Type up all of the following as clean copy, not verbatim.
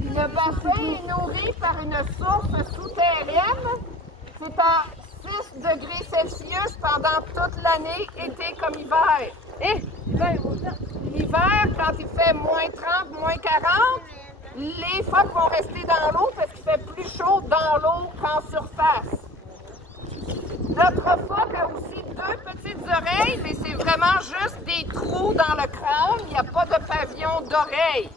Le bassin est nourri par une source souterraine. C'est à 6 degrés Celsius pendant toute l'année, été comme hiver. Et l'hiver, quand il fait moins 30, moins 40, les phoques vont rester dans l'eau parce qu'il fait plus chaud dans l'eau qu'en surface. Notre phoque a aussi 2 petites oreilles, mais c'est vraiment juste des trous dans le crâne. Il n'y a pas de pavillon d'oreilles.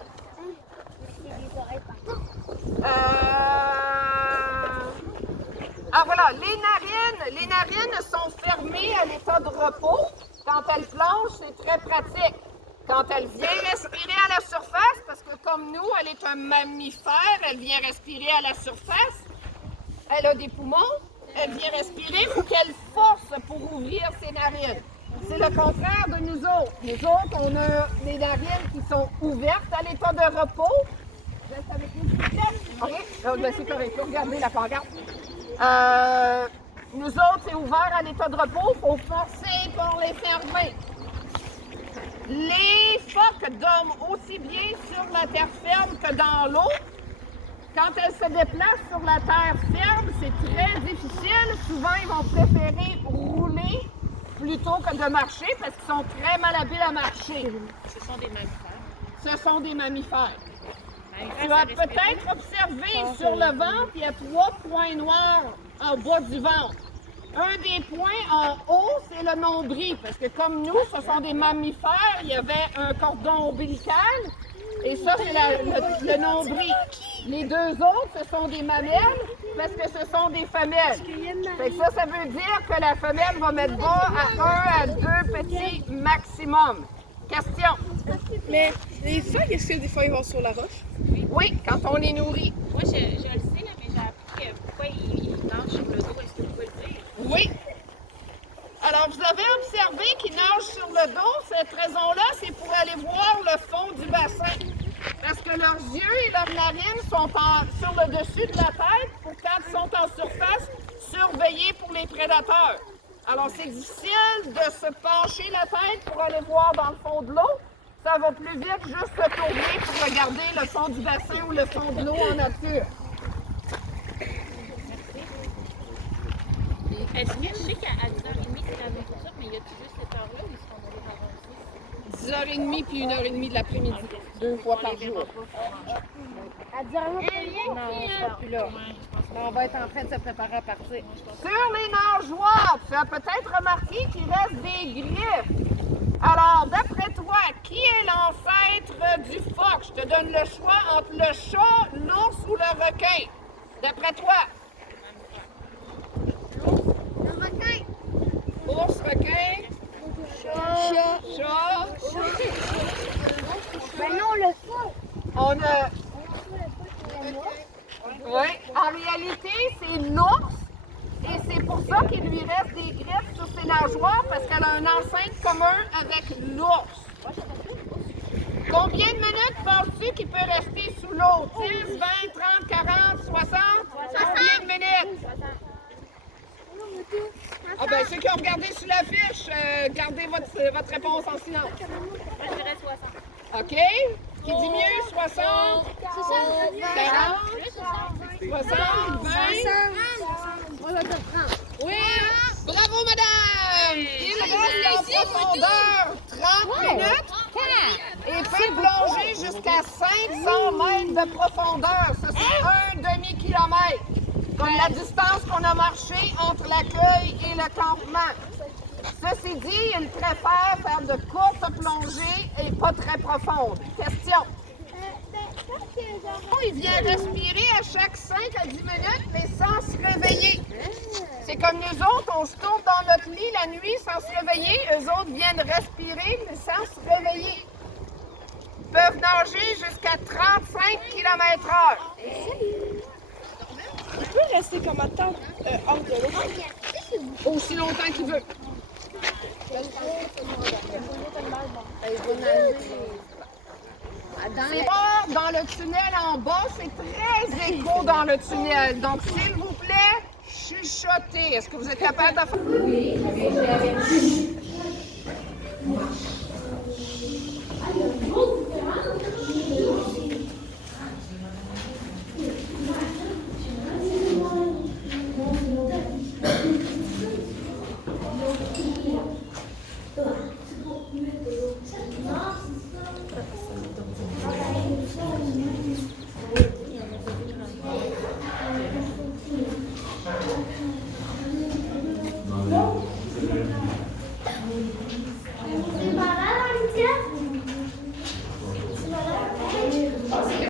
Ah voilà, les narines sont fermées à l'état de repos. Quand elles plongent, c'est très pratique. Quand elle vient respirer à la surface, parce que comme nous, elle est un mammifère, elle vient respirer à la surface. Elle a des poumons, elle vient respirer, il faut qu'elle force pour ouvrir ses narines. C'est le contraire de nous autres. Nous autres, on a des narines qui sont ouvertes à l'état de repos. Reste avec nous, s'il vous plaît. OK, c'est correct, regardez la pancarte. Nous autres, c'est ouvert à l'état de repos, il faut forcer pour les fermer. Les phoques dorment aussi bien sur la terre ferme que dans l'eau. Quand elles se déplacent sur la terre ferme, c'est très difficile. Souvent, ils vont préférer rouler plutôt que de marcher parce qu'ils sont très malhabiles à marcher. Ce sont des mammifères. Ce sont des mammifères. Tu as peut-être observé sur le ventre, il y a 3 points noirs en bas du ventre. Un des points en haut, c'est le nombril, parce que comme nous, ce sont des mammifères, il y avait un cordon ombilical, et ça, c'est le nombril. Les 2 autres, ce sont des mamelles, parce que ce sont des femelles. Fait que ça veut dire que la femelle va mettre bas à 1 à 2 petits maximum. Question? Mais les feuilles, est-ce que des fois ils vont sur la roche? Oui, quand on les nourrit. Moi, je le sais, là, mais j'ai appris que pourquoi ils nagent sur le dos. Est-ce que vous pouvez le dire? Oui. Alors, vous avez observé qu'ils nagent sur le dos. Cette raison-là, c'est pour aller voir le fond du bassin. Parce que leurs yeux et leurs narines sont sur le dessus de la tête pour quand ils sont en surface, surveiller pour les prédateurs. Alors, c'est difficile de se pencher la tête pour aller voir dans le fond de l'eau. Ça va plus vite juste se tourner pour regarder le fond du bassin ou le fond de l'eau en nature. Est-ce que je sais qu'à 10h30, c'est la nourriture, mais y a-t-il juste cette heure-là ou ils seront nourris avant aussi? 10h30 puis 1h30 de l'après-midi, 2 fois par jour. À 10h30? Non, on ne sera plus là. On va être en train de se préparer à partir. Sur les nageoires, tu as peut-être remarqué qu'il reste des griffes. Alors, d'après toi, qui est l'ancêtre du phoque? Je te donne le choix entre le chat, l'ours ou le requin. D'après toi? Le requin. Ours, requin, chat. Ben non, le fou. On a... Oui, en réalité, c'est l'ours. Et c'est pour ça qu'il lui reste des griffes sur ses nageoires, parce qu'elle a un ancêtre commun avec l'ours. Combien de minutes penses-tu qu'il peut rester sous l'eau? 10, 20, 30, 40, 60? Combien de minutes? Ah ben, ceux qui ont regardé sur l'affiche, gardez votre réponse en silence. Moi, je dirais 60. OK? Qui dit mieux? 60? 40? 60? 20? Moi, je te prends. Oui! Bravo, madame! Il reste en profondeur 30 minutes et peut plonger jusqu'à 500 mètres de profondeur. Ça, c'est 1 demi-kilomètre. Comme la distance qu'on a marché entre l'accueil et le campement. Ceci dit, il préfère faire de courtes plongées et pas très profondes. Question? Il vient respirer à chaque 5 à 10 minutes, mais sans se réveiller. C'est comme nous autres, on se tourne dans notre lit la nuit sans se réveiller. Eux autres viennent respirer, mais sans se réveiller. Ils peuvent nager jusqu'à 35 km/h. Il peut rester combien de temps hors de l'eau? Aussi longtemps qu'il veut. C'est pas dans le tunnel en bas, c'est très écho dans le tunnel. Donc, s'il vous plaît, chuchotez. Est-ce que vous êtes capable de faire? Oui,